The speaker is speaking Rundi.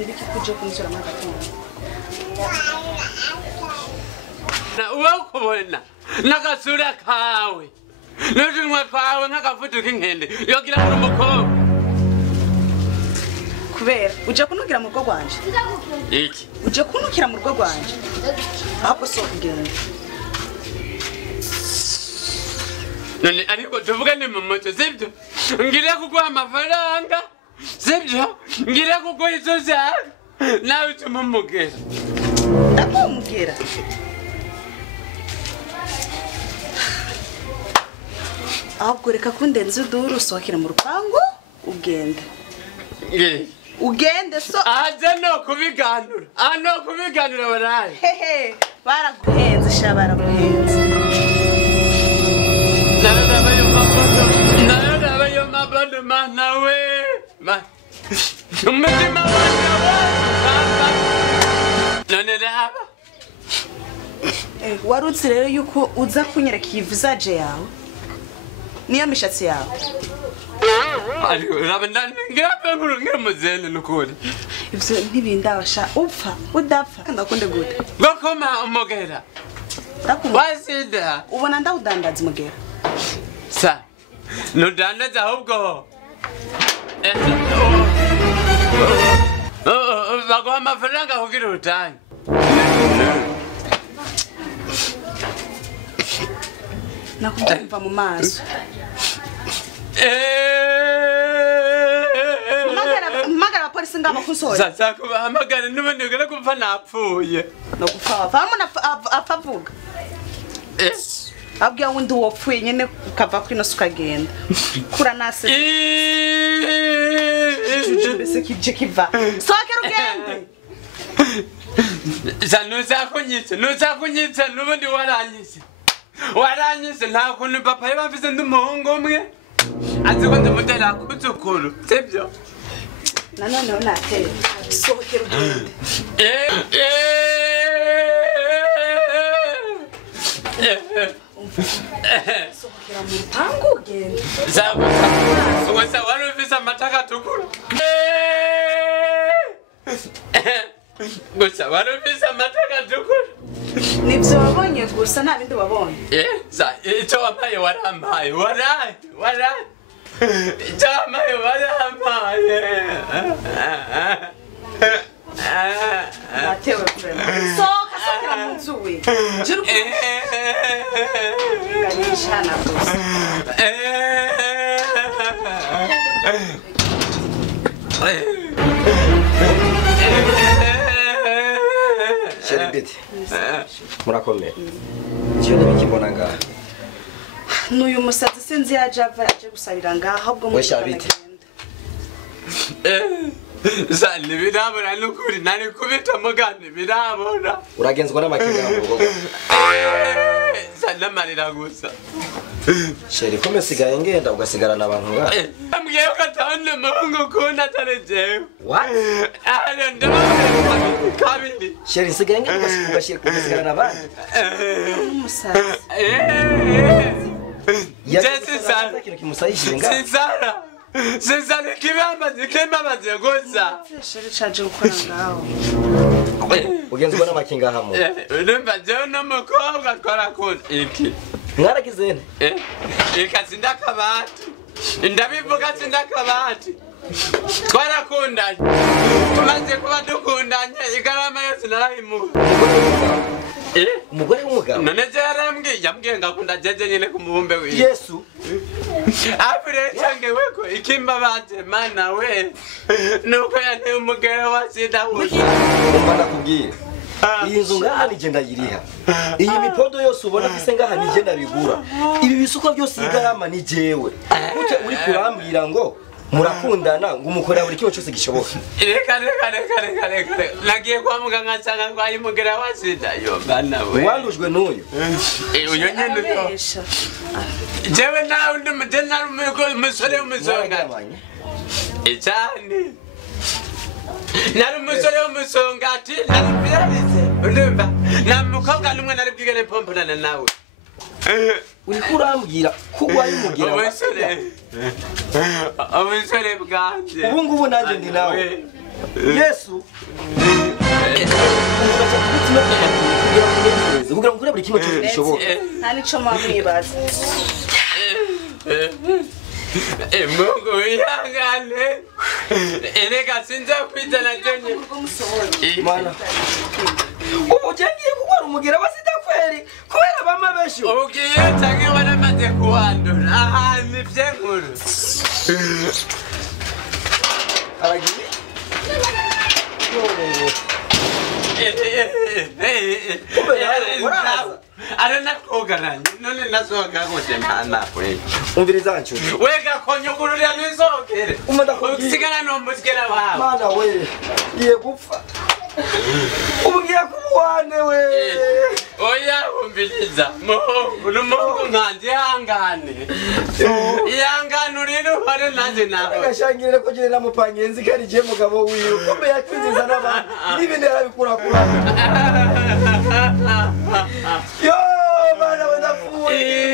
Nibiki kuje kunsura magatondo. Na uwakubona nakasura kawe. Nujinwa kawe nkakafutuka inkende. Yogira muri umukobwa. Kubera uje kunukira mu rugo rwanje. Iki. Uje kunukira mu rugo rwanje. Ahubwo so kugenda. None ariko tuvugane mu moto sibyo? Ngira kuguha amafaranga. Sibyo? Ngira kuguha izo zaka. Nawe tumumugera. Ndakumugera. Ahubwo reka kundenza uduru usohokera mu rupangu ugende. Ugende so aje no kubiganura. No kubiganura baraye. Hehe, baraguhenze sha baraguhenze. Nara yo mabando manawe. Umutima wanjye none raba. Warutse rero yuko uza kunyereka iyi visage yawe. Niyo mishatsi yawe. Ariko raba ngira muzene nukuri. Ivyo ntibindabasha upfa udapfa ndakunde gute. Gokoma umugera. Wasida. Ubona ndawudandaza umugera. Sa. Nudandaza ahubwo. Baguha amafaranga kugira utahe. Nakumva mu maso. Magara polisi ngaba kunsora. Sasa kubahamagara nubonegera kumva napfuye. No gupfa vamona apavuga. Abwiye wundi wopfuye nyene ukava kwino sukagenda. Kura nase. Mbese kije kiva. Sokera ugende. Nuzakunyitsa nubundi waranyise. Waranyise nta kuntu papa yabafise ndumuhungu umwe. Aziko ndumutera kutsukuru. Sibyo? Nanone unatera. Sokera ugende. Sokera mu rupangu ugende. Wesa warufise amataka tukuru. Gusa warufise amataka tukuru. Nibyo wabonye gusa nta bindi wabonye. Icyo wampaye warampaye. Waraye. Icyo wampaye warampaye. Natewe kurema. Sokera mu nzu we. Jiru. Ganishana gusa. Sheribiti. Murakomeye. Cyo ndabikibona ngaha. Nuyu musatsi sinzi yaje ava yaje gusabira ngaha ahubwo mu Sheribiti. Zani birabona nukuri nari kubita mugane birabona. Uragenzwa n'amakinga mu rugo. Zana marira gusa. Sheri kome sigaye ngenda ugasigarana abantu ngaha. Ambwiye ko atande mungu kuna tareje. What? Kabiri. Sheri sigaye ngenda ugasigarana abantu. Umusatsi. Jesse Sara. Kintu kimusayishije ngaha. Sara. Sezane kibamaze gusa. Sheri chaje gukora ngaho. Ugenzwa n'amakinga hamo. Urumva jewe n'umukobwa twarakunda iki. Mwaragize nte? Ikazi ndakabati. Ndabivuga sindakabati. Twarakundanye. Tumaze kuba dukundanye igarama yose narayimuha. Umugore w'umugabo. None je yambwiye ngakunda jeje nyene ku mubumbe wiwe. Yesu. Apure changewe ko ikimbabaje mana we. Nuko yane umugere wa sida we. Umva ndakubwira. Iyi nzu ngaha nije ndayiriha. Iyi mipodo yose ubona fise ngaha nije ndabigura. Ibi bisuko byose igarama ni jewe. Ute uri kurambwira ngo murakundana ngo umukorera buri kiyo cyose gishoboka. Reka. Nagiye kwa muganga nsanga ngo ayimugera wa sida yo bana we. Wandujwe n'uyu. Uyo nyene no. Jewe nawe ndumutena umusore umusonga. Icani. Nari umusore w'umusongati nari byarize. Urumva? Na mukobwa numwe nari bwigane pompana nawe. Uri kurambwira kugwa y'umugira. Umusore bwanje. Ubu ngubu nanje ndi nawe. Yesu kugira ngo ukore buri kimwe cyose gishoboka. nta nico mwamwibaza. Mungu wihangane. Erega sinza kwitana jenye. Mana ubu ugiye kurwara umugira wa sida kweri kubera bamabesho. Ugiye tange waramaze kuwandura. Aha ni vyenkuru. Aragiye arena kogaranye none nasohoka gute mana kwe umviriza nshuti wega konyugururira n'isokere usigara n'umusigara wawe mana we iye gupfa ubugiye kubuwane we oya umviriza mungu nkanje hangane ihangane uri nanjye nawe agashangirire ko jye namupangiye nzi ko ari je mugabo wiwe kombe yakwinjiza n'abantu n'ibindi yarabikurakura yo bana badapfuye